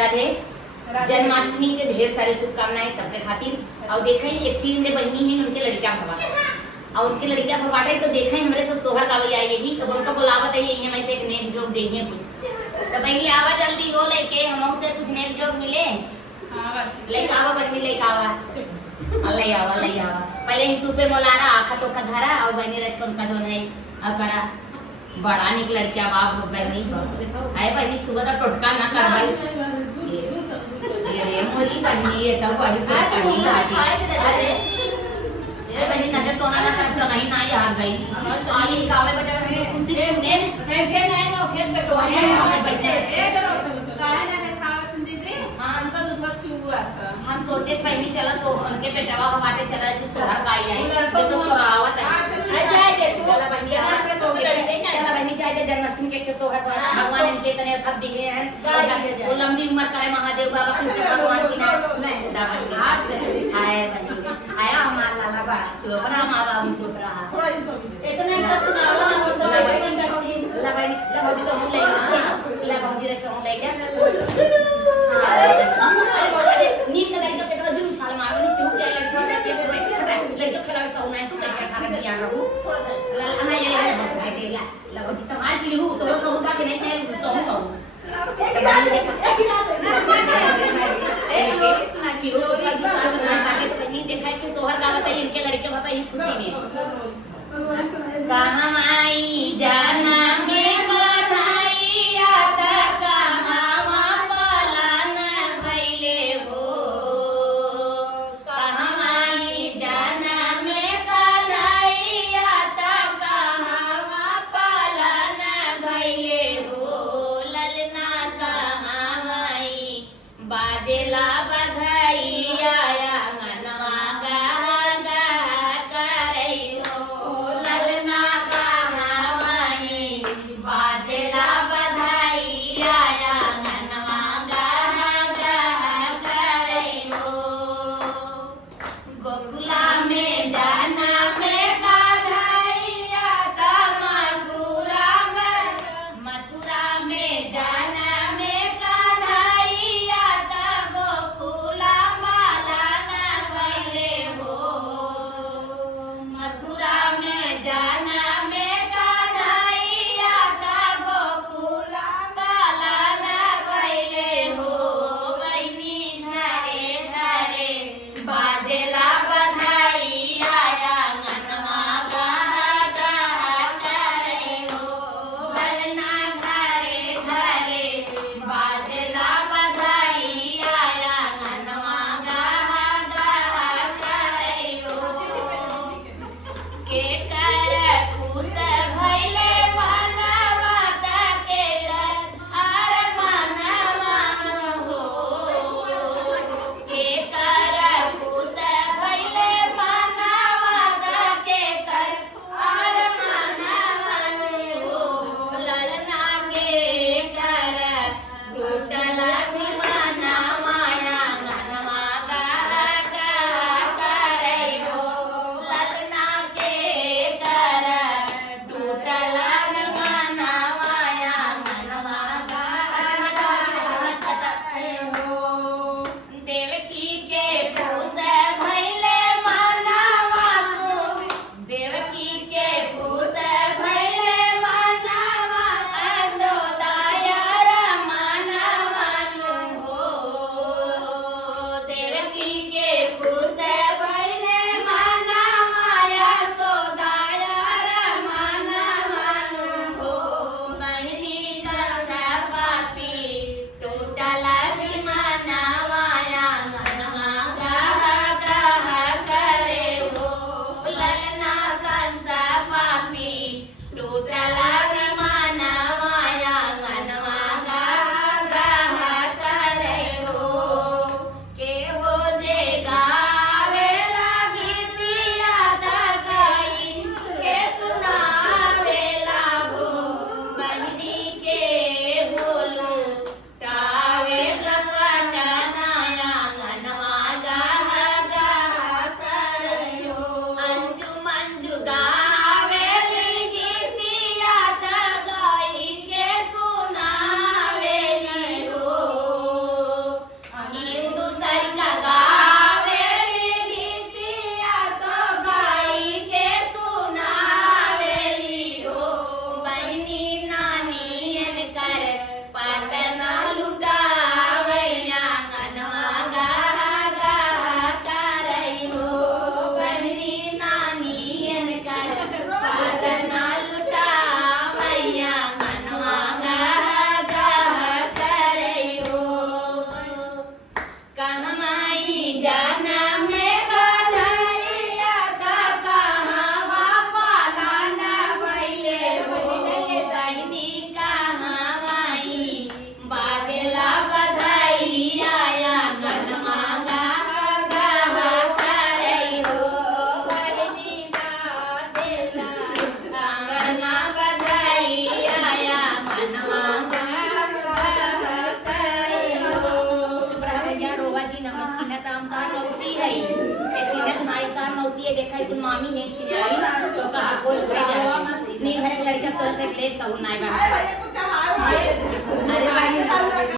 राधे राधे। जन्माष्टमी के ढेर सारी शुभकामनाएं सबके खातिर। और देखें एक चीज मेरे बहनी है उनके लड़कियां भरवा और उनके लड़कियां भरवाटे तो देखें हमारे सब सोहर गावल आई यही कब उनका बुलावत है यही में से एक नेक जोग देंगे कुछ तो बहनी आवा जल्दी हो लेके हम से कुछ नेक जोग मिले। हां लेके आवा बहनी लेके आवा अल्लाह आवा पहले ही सुपे मोलारा आखा तो खधरा और बहनी रचकन का जो है अब करा बड़ा निक लड़कियां बाप बहनी आए बहनी छुआ तो टोटका ना कर भाई ये मोरी बहनी ये तो बड़ी टोटका नहीं आती ये बहनी नजर टोना ना कर तो नहीं ना यार गई तो ये गावे बच्चा हमें खुशी से ने खेत नहीं नो खेत पे टोने हमें बच्चे काहे ना देखावत दीदी हां उनका दूध चुआ हम सोचे पहली चला सो उनके पेटवा हमारे चला जो सोहर गाई आई तो छोरावत है जाए दे तू चला बहनी चला बहनी जाए दे जन्माष्टमी के सोहर भगवान इनके तने थप दिए हैं वो लंबी उम्र करे महादेव बाबा कृष्ण भगवान की नहीं दावा आए बहनी आया हमारा लाला बड़ा चुप रहा मां बाबू चुप रहा इतना ही तो सुनावा ना होता है मन करती ला बहनी ला भौजी तो हम ले ला भौजी रे हम ले गया अरे बोले नींद का लड़की के तो जुलूस छाल मारो नहीं चुप जाए लड़की खेला सो नहीं तू कैसे खा के दिया रहू ना ये भाई दे ला भौजी तो हां की हूं तो सब का के नहीं तो हम कहूं मेरी सुना की वो दूसरा सुना चाहे तो नहीं देखा कि सोहर का बताइए इनके लड़के बताइए खुशी में कहां आई जाना में कन्हई आता कहां पालन भइले हो कहां आई जाना में कन्हई आता कहां पालन भइले हो ललना कहां आई बाजेला बधाई आया मनवा गा गा करई हो ललना कहां आई बाजेला बधाई आया मनवा गा गा करई हो गोकुला में जाना में कान्हैया ता मथुरा में जाना में कान्हैया ता छीना मत छीना त हम तार मौसी है ए छीना त नाई तार मौसी है देखा कुल मामी है छीनाई तो कहा कोई नहीं है लड़का कर से ले सब नाई बा अरे भैया कुछ चढ़ाओ अरे भाई